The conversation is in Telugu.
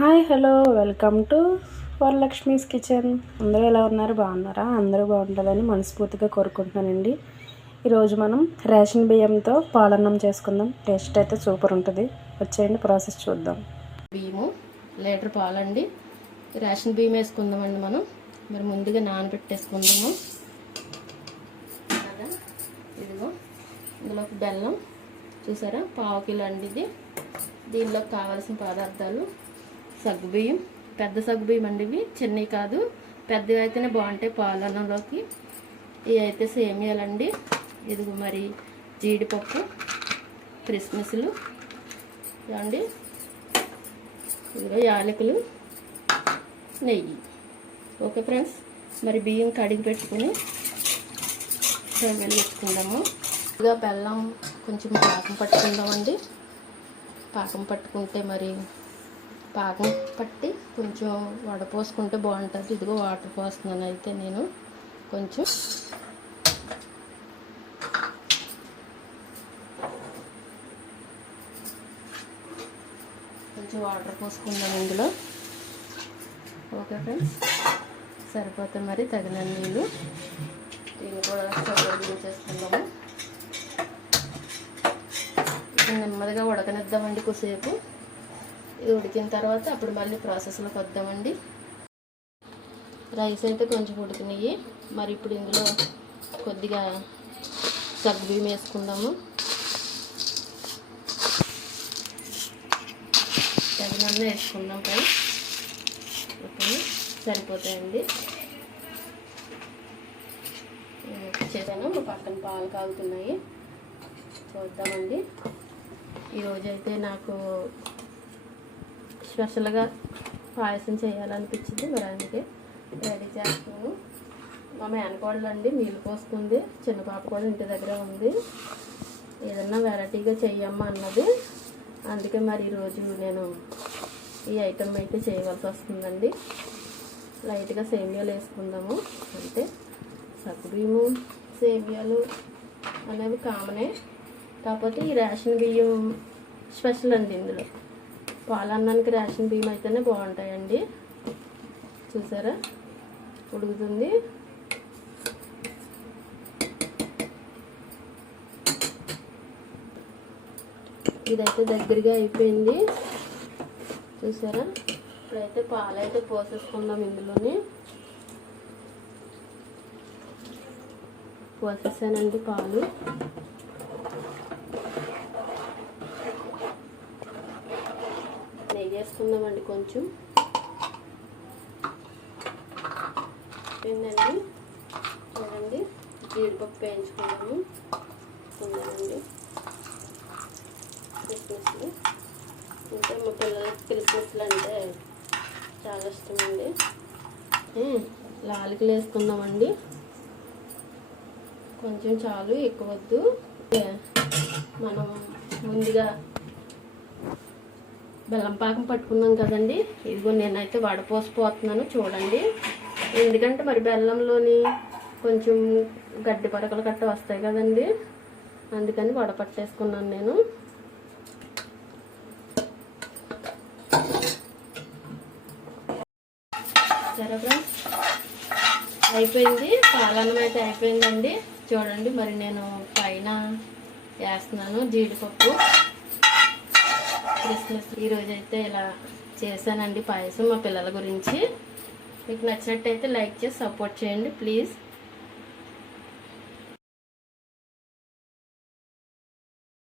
Hi hello welcome to Varalakshmi's kitchen. అందరూ ఎలా ఉన్నారు? బాగున్నారా? అందరూ బాగుండాలని మనస్ఫూర్తిగా కోరుకుంటున్నానండి. ఈరోజు మనం రేషన్ బియ్యంతో పాలన్నం చేసుకుందాం. టేస్ట్ అయితే సూపర్ ఉంటుంది. వచ్చేయండి ప్రాసెస్ చూద్దాం. బియ్యము లీటర్ పాలండి. రేషన్ బియ్యం వేసుకుందామండి. మనం మరి ముందుగా నానబెట్టేసుకుందాము. ఇదిగో ఇందులోకి బెల్లం చూసారా, పావు కిలో అండి ఇది. దీనిలోకి కావాల్సిన పదార్థాలు సగ్గుబియ్యం, పెద్ద సగ్గుబియ్యం అండి. ఇవి చిన్నవి కాదు, పెద్దవి అయితేనే బాగుంటాయి పాలన్నంలోకి. ఇవి అయితే సేమియాలండి. ఇదిగో మరి జీడిపప్పు, కిస్మిస్లు అండి, ఇదిగో యాలకులు, నెయ్యి. ఓకే ఫ్రెండ్స్, మరి బియ్యం కడిగి పెట్టుకుని వెలిగించుకుందాము. ఇదిగా బెల్లం కొంచెం పాకం పట్టుకుందామండి. పాకం పట్టుకుంటే మరి పాకం పట్టి కొంచెం వడపోసుకుంటే బాగుంటుంది. ఇదిగో వాటర్ పోస్తున్నాను అయితే నేను కొంచెం. వాటర్ పోసుకుందాం ఇందులో. ఓకే ఫ్రెండ్స్, సరిపోతే మరి తగిన నీళ్ళు. దీన్ని కూడా స్టవ్ చేసుకుందాము. నెమ్మదిగా ఉడకనిద్దామండి కొద్దిసేపు. ఇది ఉడికిన తర్వాత అప్పుడు మళ్ళీ ప్రాసెస్లోకి వద్దామండి. రైస్ అయితే కొంచెం ఉడికినాయి. మరి ఇప్పుడు ఇందులో కొద్దిగా సగ్గుబియ్యం వేసుకుందాము. తగినన్ని వేసుకుందాం ఫ్రెండ్స్. ఓకే, సరిపోతాయండి. చేశాను, పక్కన పాలు కాగుతున్నాయి, చూద్దామండి. ఈరోజైతే నాకు స్పెషల్గా పాయసం చేయాలనిపించింది. మరి అందుకే రెడీ చేస్తున్నాను. మా మేనకోడలు అండి నీళ్ళు పోసుకుంది. చిన్న పాప కూడా ఇంటి దగ్గర ఉంది. ఏదన్నా వెరైటీగా చెయ్యమ్మా అన్నది. అందుకే మరి ఈరోజు నేను ఈ ఐటెం అయితే చేయవలసి వస్తుందండి. లైట్గా సేమియాలు వేసుకుందాము. అంటే సగ్గుబియ్యము సేమియాలు అనేవి కామనే, కాకపోతే ఈ రేషన్ బియ్యం స్పెషల్ అండి. ఇందులో పాలన్నానికి రేషన్ బియ్యం అయితేనే బాగుంటాయండి. చూసారా ఉడుకుతుంది. ఇదైతే దగ్గరగా అయిపోయింది చూసారా. ఇప్పుడైతే పాలు అయితే పోసేసుకుందాం. ఇందులోనే పోసేసానండి పాలు. నెయ్యి వేసుకుందామండి కొంచెం. ఏంటండి చూడండి, జీడిపప్పు వేయించుకుందాము. ఉందండి కిస్మిస్లు. ఇంకా మా పిల్లలకి కిస్మిస్లు అంటే చాలా ఇష్టం అండి. లాలికలు వేసుకుందామండి. కొంచెం చాలు, ఎక్కువ వద్దు. మనం ముందుగా బెల్లం పాకం పట్టుకున్నాం కదండి. ఇదిగో నేనైతే వడపోసిపోతున్నాను చూడండి. ఎందుకంటే మరి బెల్లంలోని కొంచెం గడ్డి పరకలు గట్ట వస్తాయి కదండి, అందుకని వడపట్టేసుకున్నాను నేను. సరే ఫ్రెండ్స్, అయిపోయింది. పాలన్నం అయితే అయిపోయిందండి. చూడండి మరి నేను పైన వేస్తున్నాను జీడిపప్పు, క్రిస్మస్. ఈరోజైతే ఇలా చేశానండి పాయసం మా పిల్లల గురించి. మీకు నచ్చినట్టయితే లైక్ చేసి సపోర్ట్ చేయండి ప్లీజ్.